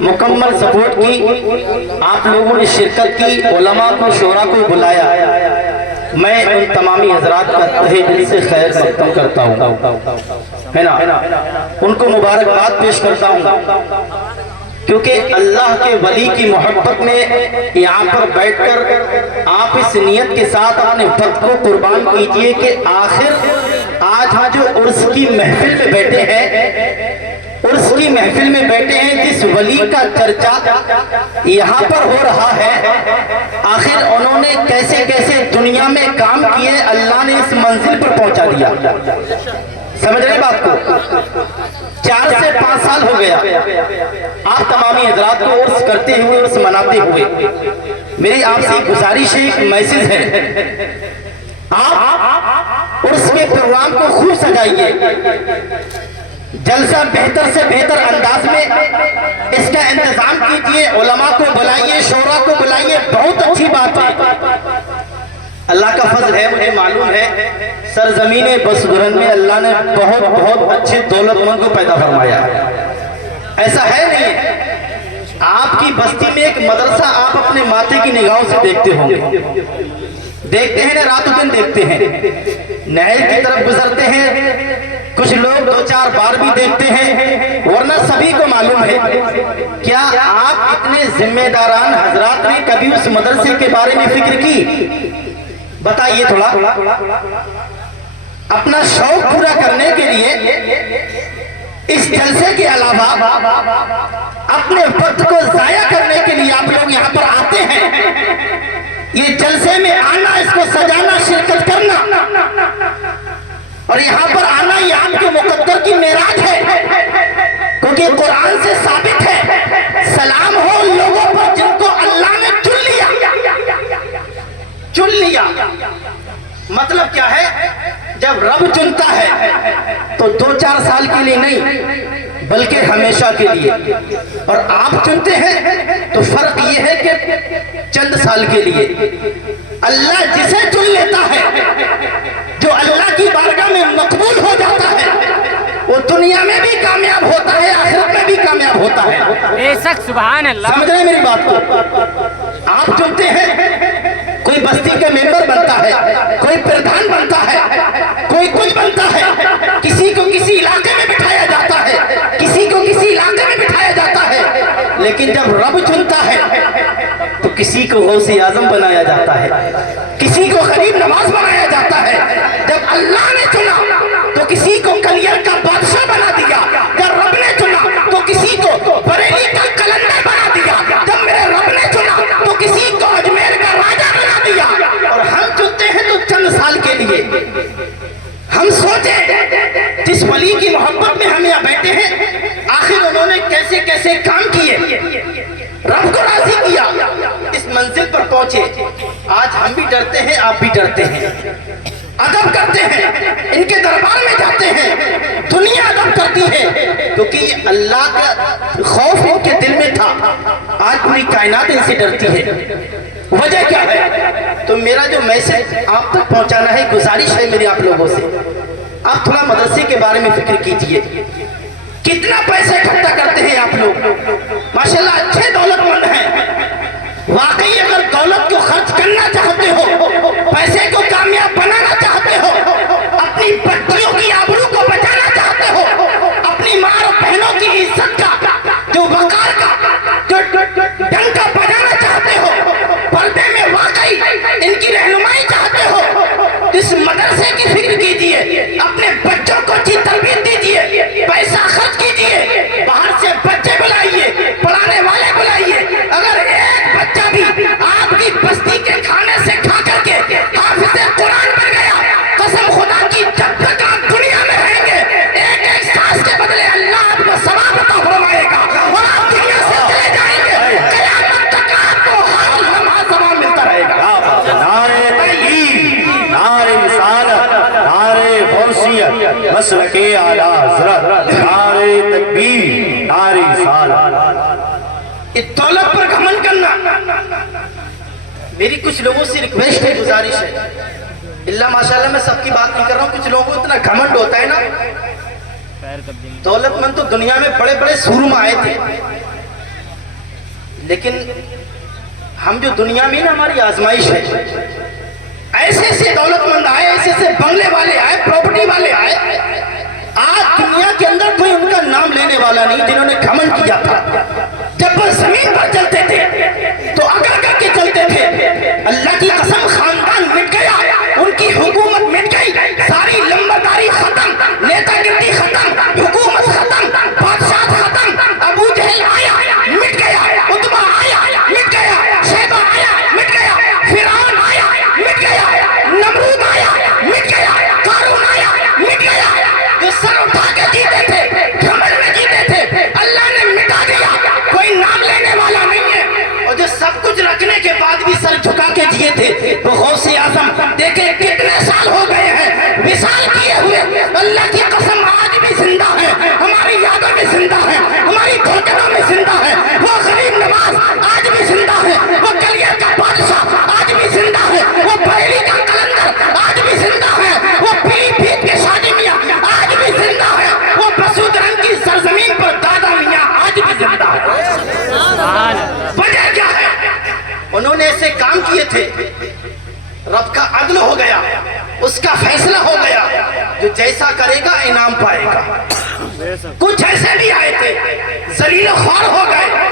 مکمل سپورٹ کی، آپ لوگوں نے شرکت کی، علماء کو شورا کو بلایا، میں ان تمامی حضرات کا تہہ دل سے خیر مقدم کرتا ہوں، ہے نا، ان کو مبارکباد پیش کرتا ہوں، کیونکہ اللہ کے ولی کی محبت میں یہاں پر بیٹھ کر آپ اس نیت کے ساتھ اپنے وقت کو قربان کیجئے کہ آخر آج ہاں جو عرس کی محفل میں بیٹھے ہیں، عرس کی محفل میں بیٹھے ہیں، جس ولی کا چرچا یہاں پر ہو رہا ہے، آخر انہوں نے کیسے کیسے دنیا میں کام کیے، اللہ نے اس منزل پر پہنچا دیا۔ سمجھ رہے بات کو؟ 4 سے 5 سال ہو گیا آپ تمامی حضرات کو عرس کرتے ہوئے، عرس مناتے ہوئے، میری آپ سے گزارش ہے، ایک میسج ہے، آپ عرس کے پروگرام کو خوب سجائیے، جلسہ بہتر سے بہتر انداز میں اس کا انتظام کیجئے، علماء کو بلائیے، شورا کو بلائیے، بہت اچھی بات ہے، اللہ کا فضل ہے، مجھے معلوم ہے سرزمین بسگرن میں اللہ نے بہت بہت اچھے دولت مند کو پیدا فرمایا ہے، ایسا ہے نہیں، آپ کی بستی میں ایک مدرسہ آپ اپنے ماتھے کی نگاہوں سے دیکھتے ہوں گے، دیکھتے ہیں نا، رات و دن دیکھتے ہیں، نہر کی طرف گزرتے ہیں، کچھ لوگ 2-4 بار بھی دیکھتے ہیں، ورنہ سبھی کو معلوم ہے۔ کیا آپ اتنے ذمہ داران حضرات نے کبھی اس مدرسے کے بارے میں فکر کی؟ بتائیے تھوڑا، اپنا شوق پورا کرنے کے لیے اس جلسے کے علاوہ اپنے وقت کو ضائع کرنے کے لیے آپ لوگ یہاں پر آتے ہیں، یہ جلسے میں آنا، اس کو سجانا، شرکت کرنا اور یہاں پر آنا، یہ آپ کے مقدر کی معراج ہے، کیونکہ قرآن سے ثابت ہے، سلام ہو ان لوگوں پر جن کو اللہ نے چن لیا۔ مطلب کیا ہے؟ جب رب چنتا ہے تو 2-4 سال کے لیے نہیں بلکہ ہمیشہ کے لیے، اور آپ چنتے ہیں تو فرق یہ ہے کہ چند سال کے لیے۔ اللہ جسے چن لیتا ہے، جو اللہ کی بارگاہ میں مقبول ہو جاتا ہے، وہ دنیا میں بھی کامیاب ہوتا ہے، آخرت میں بھی کامیاب ہوتا ہے۔ بے شک، سبحان اللہ۔ سمجھ رہے میری بات کو؟ آپ چنتے ہیں، کوئی بستی کا ممبر بنتا ہے، کوئی پردھان بنتا ہے، کوئی کچھ بنتا ہے، کسی کو کسی علاقے میں بٹھایا جاتا ہے، کسی کو کسی علاقے میں بٹھایا جاتا ہے، لیکن جب رب چنتا ہے تو کسی کو غوث اعظم بنایا جاتا ہے، کسی کو غریب نواز بنایا جاتا ہے۔ جب اللہ نے چنا تو کسی کو کلیئر کا بادشاہ بنا دیا، جب رب نے چنا تو کسی کو بریلی کا قلندر بنا دیا، جب میرے رب نے چنا تو کسی کو اجمیر کا راجہ بنا دیا، اور ہم چنتے ہیں تو چند سال کے لیے۔ ہم سوچیں جس ولی کی محبت میں ہم یہاں بیٹھے ہیں، آخر انہوں نے کیسے کیسے کام کیے، رب کو راضی کیا، اس منزل پر پہنچے۔ آج ہم بھی ڈرتے ہیں، آپ بھی ڈرتے ہیں، ادب کرتے ہیں، ان کے دربار میں جاتے ہیں، دنیا ادب کرتی ہے، کیونکہ یہ اللہ کا خوف ان کے دل میں تھا، آج پوری کائنات ان سے ڈرتی ہے۔ وجہ کیا ہے؟ تو میرا جو میسج آپ تک پہنچانا ہے، گزارش ہے میری آپ لوگوں سے، آپ تھوڑا مدرسے کے بارے میں فکر کیجئے، کتنا پیسے اکٹھا کرتے ہیں آپ لوگ، ماشاءاللہ اچھے دولت مند ہیں، واقعی اگر دولت کو خرچ کرنا چاہتے ہو، پیسے کو کامیاب بنانا چاہتے ہو، اپنی بچیوں کی آبرو کو بچانا چاہتے ہو، اپنی ماں اور بہنوں کی عزت کا، جو وقار کا، جو ڈنکا بجانا چاہتے ہو، پردے میں واقعی ان کی رہنمائی چاہتے ہو، اس مدرسے کی فکر کیجئے، اپنے بچوں کو اچھی تربیت دیجئے، پیسہ خرچ کیجئے، باہر سے بچے بلائیے، پڑھانے والے بلائیے، اگر ایک بچہ بھی آپ کی بستی کے کھانے سے کھا کر کے حافظ قرآن بن گیا، قسم خدا کی جب تک آپ دنیا میں رہیں گے، ایک ایک سانس کے بدلے اللہ آپ کو ثواب عطا فرمائے گا، اور آپ دنیا سے چلے جائیں گے، قیامت تک آپ کو ہر لمحہ ثواب ملتا رہے گا۔ نعرہ تکبیر، نعرہ رسالت، نعرہ غوثیت، مسلک اعلی حضرت، نعرہ تکبیر، نعرہ رسالت۔ اس دولت پر گھمنڈ کرنا، میری کچھ لوگوں سے ریکویسٹ ہے، گزارش ہے، اللہ ماشاءاللہ میں سب کی بات نہیں کر رہا ہوں، کچھ لوگوں کو اتنا گھمنڈ ہوتا ہے نا، دولت مند تو دنیا میں بڑے بڑے سورما آئے تھے، لیکن ہم جو دنیا میں نا ہماری آزمائش ہے، ایسے ایسے دولت مند آئے، ایسے ایسے بنگلے والے آئے، پراپرٹی والے آئے، آج دنیا کے اندر کوئی ان کا نام لینے والا نہیں جنہوں نے گھمنڈ کیا تھا۔ جب وہ زمین پر چلتے تھے تو اگر کر کے چلتے تھے، اللہ کی قسم خاندان مٹ گیا، ان کی حکومت مٹ گئی، ساری لمبرداری ختم، نیتا گردی ختم، حکومت ختم، بادشاہ ختم، ابو جہل آیا مٹ گیا، عتبہ آیا مٹ گیا، شیبہ آیا مٹ گیا، فرعون آیا مٹ گیا، نمرود آیا مٹ گیا، قارون آیا مٹ گیا۔ جو سر اٹھا کے جیتے تھے، گھمنڈ میں جیتے تھے، اللہ نے مٹا دیا، کوئی نام لینے والا نہیں ہے۔ اور جو سب کچھ رکھنے کے بعد بھی سر جھکا کے جیے تھے، وہ غوث اعظم دیکھیں کتنے سال ہو گئے ہیں وصال کیے ہوئے، اللہ کی قسم آج بھی زندہ ہے، ہماری یادوں میں زندہ ہے، ہماری دھڑکنوں میں زندہ ہے۔ وہ غریب نواز آج بھی زندہ ہے، وہ کلیئر کا بادشاہ آج بھی زندہ ہے، وہ بریلی کا قلندر آج بھی زندہ ہے، وہ پیلی بھیت کے شادی میاں آج بھی زندہ ہے، وہ مسعود رنگ کی سرزمین پر دادا میاں آج بھی زندہ ہے۔ وجہ کیا ہے؟ انہوں نے ایسے کام کیے تھے، رب کا عدل ہو گیا، اس کا فیصلہ ہو گیا، جو جیسا کرے گا انعام پائے گا۔ کچھ ایسے بھی آئے تھے ذلیل و خوار ہو گئے،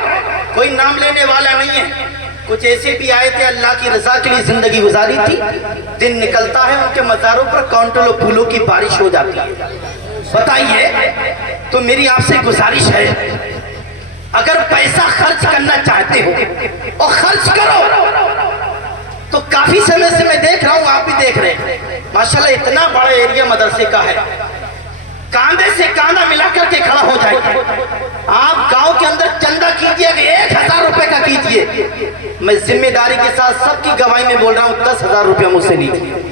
کوئی نام لینے والا نہیں ہے۔ کچھ ایسے بھی آئے تھے اللہ کی رضا کے لیے زندگی گزاری تھی، دن نکلتا ہے ان کے مزاروں پر کونٹلوں پھولوں کی بارش ہو جاتی ہے۔ بتائیے، تو میری آپ سے گزارش ہے، اگر پیسہ خرچ کرنا چاہتے ہو اور خرچ کرو، تو کافی سمے سے میں دیکھ رہا ہوں، آپ بھی دیکھ رہے ہیں، ماشاءاللہ اتنا بڑا ایریا مدرسے کا ہے، کاندھے سے کاندھا ملا کر کے کھڑا ہو جائیے۔ آپ گاؤں کے اندر چندہ کیجئے کہ 1000 روپے کا کیجئے، میں ذمہ داری کے ساتھ سب کی گواہی میں بول رہا ہوں 10,000 روپے مجھ سے لیجئے۔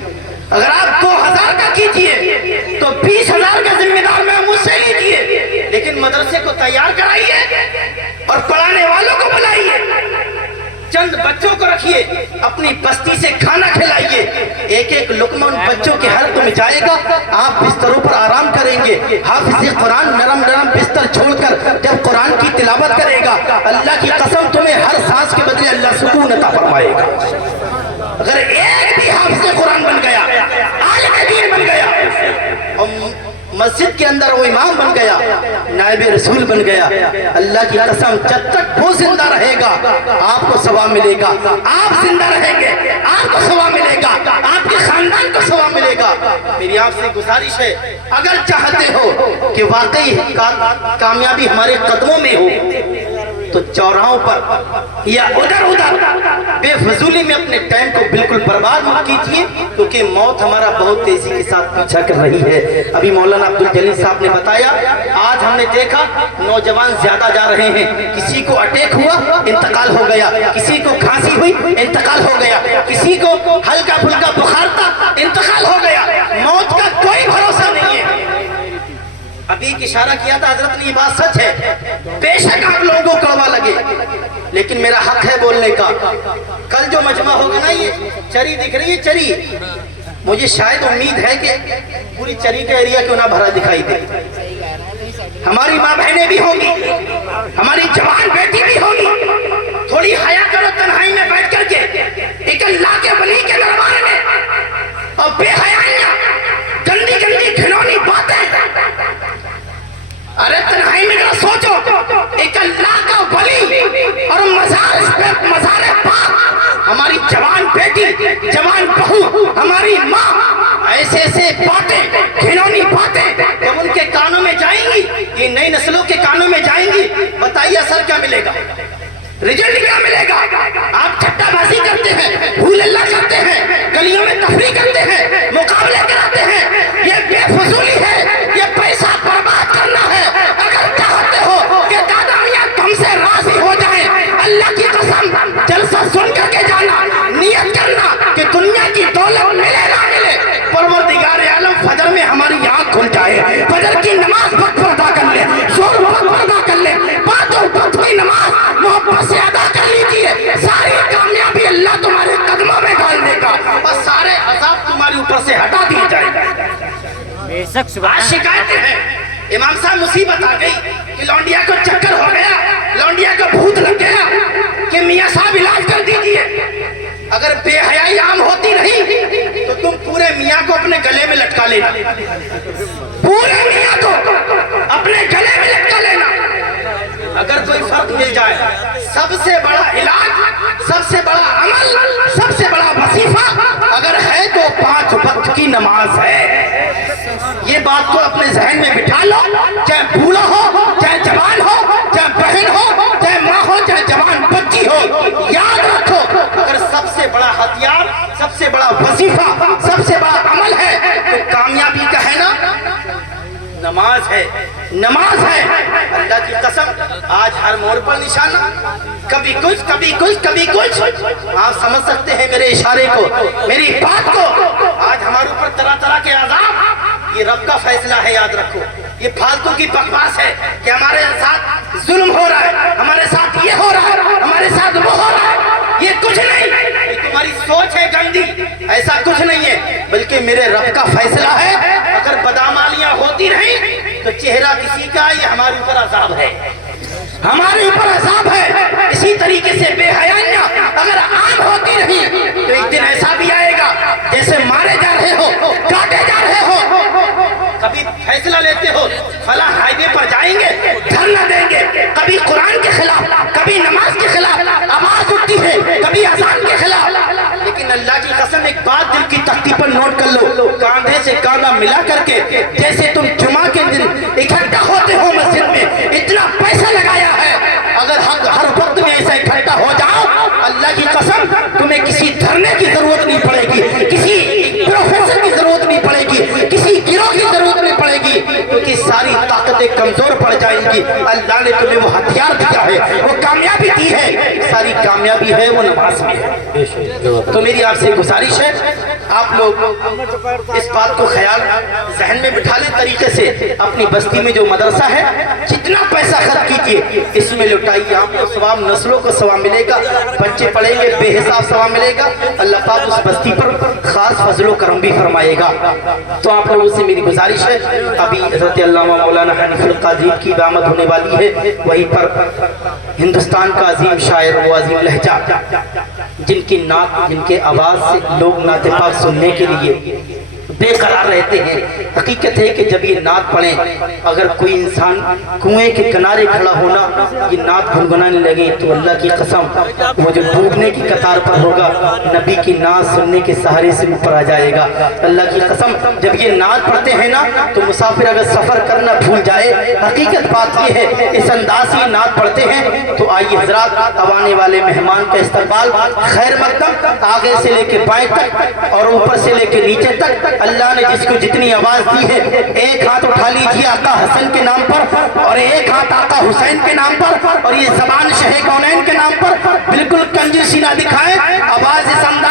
اگر آپ 2000 کا کیجئے تو 20,000 کا ذمہ دار میں مجھ سے لیجئے، لیکن مدرسے کو تیار کرائیے اور پڑھانے والوں کو بلائیے، چند بچوں کو رکھیے، اپنی بستی سے کھانا کھلائیے، ایک ایک لقمہ ان بچوں کے حلق میں جائے گا، آپ بستروں پر آرام کریں گے۔ حافظ قرآن نرم نرم بستر چھوڑ کر جب قرآن کی تلاوت کرے گا، اللہ کی قسم تمہیں ہر سانس کے بدلے اللہ سکون عطا فرمائے گا۔ اگر ایک بھی حافظ قرآن بن گیا، عالم دین بن گیا، اور مسجد کے اندر وہ امام بن گیا، نائب رسول بن گیا، اللہ کی قسم جب تک وہ زندہ رہے گا آپ کو ثواب ملے گا، آپ زندہ رہیں گے آپ کو ثواب ملے گا، آپ کے خاندان کو ثواب ملے گا۔ میری آپ سے گزارش ہے، اگر چاہتے ہو کہ واقعی کامیابی ہمارے قدموں میں ہو، تو چوراہوں پر یا ادھر بے فضولی میں اپنے ٹائم کو بالکل برباد مت کیجیے، کیونکہ موت ہمارا بہت تیزی کے ساتھ پیچھا کر رہی ہے۔ ابھی مولانا عبدالجلیل صاحب نے بتایا، آج ہم نے دیکھا نوجوان زیادہ جا رہے ہیں، کسی کو اٹیک ہوا انتقال ہو گیا، کسی کو کھانسی ہوئی انتقال ہو گیا، کسی کو ہلکا پھلکا بخار تھا انتقال ہو گیا، موت کا کوئی بھروسہ نہیں ہے۔ ابھی ایک اشارہ کیا تھا حضرت نے، یہ بات سچ ہے، بے شک آپ لوگوں کو کڑوا لگے، لیکن میرا حق ہے بولنے کا۔ کل جو مجمع ہوگا نا، یہ چری دکھ رہی ہے، چری، مجھے شاید امید ہے کہ پوری چری کا ایریا کیوں نہ بھرا دکھائی دے۔ ہماری ماں بہنیں بھی ہوں گی، ہماری جوان بیٹی بھی ہوگی، تھوڑی حیا کرو تنہائی میں بیٹھ کر کے ایک اللہ کے ولی کے دربار میں، اور بے حیائیاں، گندی گندی کھلونی باتیں، ارے تنہائی میں ذرا سوچو، ایک اللہ کا ولی اور مزار پاک، ہماری جوان بیٹی، جوان بہو، ہماری ماں، ایسے ایسے باتیں، کھلونی باتیں جب ان کے کانوں میں جائیں گی، یہ نئی نسلوں کے کانوں میں جائیں گی، بتائیے اثر کیا ملے گا، رجلٹ کیا ملے گا؟ آپ ٹھٹا بازی کرتے ہیں، بھول اللہ کرتے ہیں، گلیوں میں تفریح کرتے ہیں، مقابلے کراتے ہیں، یہ بے فضولی ہے، یہ پیسہ برباد کرنا ہے۔ اگر چاہتے ہو کہ دادا میاں تم سے راضی ہو جائیں، اللہ کی قسم جلسہ سن کر کے جانا، نیت کرنا کہ دنیا کی دولت ملے نہ ملے، پروردگار عالم فجر میں ہماری آنکھ کھل جائے، فجر کی نماز وقت پر ادا کر لے، زور وقت پر ادا کر لے، پانچوں وقت کی نماز محبت سے ادا کر لیجئے، ساری کامیابی اللہ تمہارے قدموں میں ڈال دے گا، اور سارے عذاب تمہارے اوپر سے ہٹا دیے جائیں گے۔ بے شک سبحان آج شکایتیں ہیں، امام صاحب مصیبت آ گئی کہ لونڈیا کو چکر ہو گیا، لونڈیا کو بھوت لگ گیا، کہ میاں صاحب علاج کر دیجئے. اگر بے حیائی عام ہوتی نہیں تو تم پورے میاں کو اپنے گلے میں لٹکا لینا, پورے میاں کو اپنے گلے میں لٹکا لینا. اگر کوئی فرق مل جائے, سب سے بڑا علاج, سب سے بڑا عمل, سب سے بڑا وظیفہ اگر ہے تو 5 وقت کی نماز ہے. یہ بات کو اپنے ذہن میں بٹھا لو, چاہے بوڑھا ہو, چاہے جوان ہو, چاہے بہن ہو, چاہے ماں ہو, چاہے جوان بچی ہو, یاد رکھو اگر سب سے بڑا ہتھیار, سب سے بڑا وظیفہ, سب سے بڑا عمل ہے تو کامیابی کا ہے نا, نماز ہے, نماز ہے. اللہ کی قسم آج ہر موڑ پر نشانہ, کبھی کچھ, کبھی کچھ, کبھی کچھ. آپ سمجھ سکتے ہیں میرے اشارے کو, میری بات کو. آج ہمارے اوپر طرح طرح کے عذاب, یہ رب کا فیصلہ ہے, یاد رکھو. یہ فالتو کی بکواس ہے کہ ہمارے ساتھ ظلم ہو رہا ہے, ہمارے ساتھ یہ ہو رہا ہے, ہمارے ساتھ وہ ہو رہا ہے. یہ کچھ نہیں, یہ تمہاری سوچ ہے گندی, ایسا کچھ نہیں ہے, بلکہ میرے رب کا فیصلہ ہے. اگر بدعمالیاں ہوتی رہیں تو چہرہ کسی کا, یہ ہمارے اوپر عذاب ہے, ہمارے اوپر عذاب ہے. اسی طریقے سے بے حیائیاں اگر عام ہوتی رہی تو ایک دن ایسا بھی آئے گا جیسے مارے جا رہے ہو, کاٹے جا رہے ہو, کبھی فیصلہ لیتے ہو فلاں ہائی وے پر جائیں گے, دھرنا دیں گے, کبھی قرآن کے خلاف, کبھی نماز کے خلاف آواز اٹھتی ہے, کبھی اذان کے خلاف. لیکن اللہ کی قسم ایک بات دل کی تختی پر نوٹ کر لو, کاندھے سے کاندھا ملا کر کے جیسے تم جمعہ کے دن اکٹھا ہوتے ہو مسجد میں, اتنا پیسہ لگایا ہے, اگر ہر وقت میں ایسا اکٹھا ہو جاؤ, اللہ کی قسم تمہیں کسی دھرنے کی ضرورت نہیں پڑے گی, کسی پروفیسر کی ضرورت نہیں پڑے گی, کسی گروہ کی ضرورت نہیں پڑے گی, کیونکہ ساری طاقتیں کمزور پڑ جائیں گی. اللہ نے تمہیں وہ ہتھیار دیا ہے, وہ کامیابی دی ہے, ساری کامیابی ہے وہ نماز میں ہے. تو میری آپ سے گزارش ہے, آپ لوگ اس بات کو خیال ذہن میں بٹھا لیں طریقے سے. اپنی بستی میں جو مدرسہ ہے جتنا پیسہ خرچ کیجئے اس میں لوٹائیے, آپ کو ثواب, نسلوں کو ثواب ملے گا, بچے پڑھیں گے بے حساب ثواب ملے گا. اللہ پاک اس بستی پر خاص فضل و کرم بھی فرمائے گا. تو آپ لوگوں سے میری گزارش ہے, ابھی حضرت علامہ مولانا حنیف القاضی کی آمد ہونے والی ہے, وہیں پر ہندوستان کا عظیم شاعر و عظیم لہجہ, جن کی نعت, جن کے آواز سے لوگ نعت پاک سننے کے لیے بے قرار رہتے ہیں. حقیقت ہے کہ جب یہ نعت پڑھیں, اگر کوئی انسان کنویں کے کنارے کھڑا ہونا یہ نعت گنگنانے لگے تو اللہ کی قسم وہ جو ڈوبنے کی قطار پر ہوگا, نبی کی نعت سننے کے سہارے سے اوپر آ جائے گا. اللہ کی قسم جب یہ نعت پڑھتے ہیں نا تو مسافر اگر سفر کرنا بھول جائے, حقیقت بات یہ ہے اس انداز سے نعت پڑھتے ہیں. تو آئیے حضرات, اب آنے والے مہمان کا استقبال خیر مقدم, آگے سے لے کے بائیں تک اور اوپر سے لے کے نیچے تک. اللہ نے جس کو جتنی آواز دی ہے, ایک ہاتھ اٹھا لیجیے آقا حسن کے نام پر, اور ایک ہاتھ آقا حسین کے نام پر, اور یہ زبان شہ کونین کے نام پر. بالکل کنجوسی نہ دکھائیں,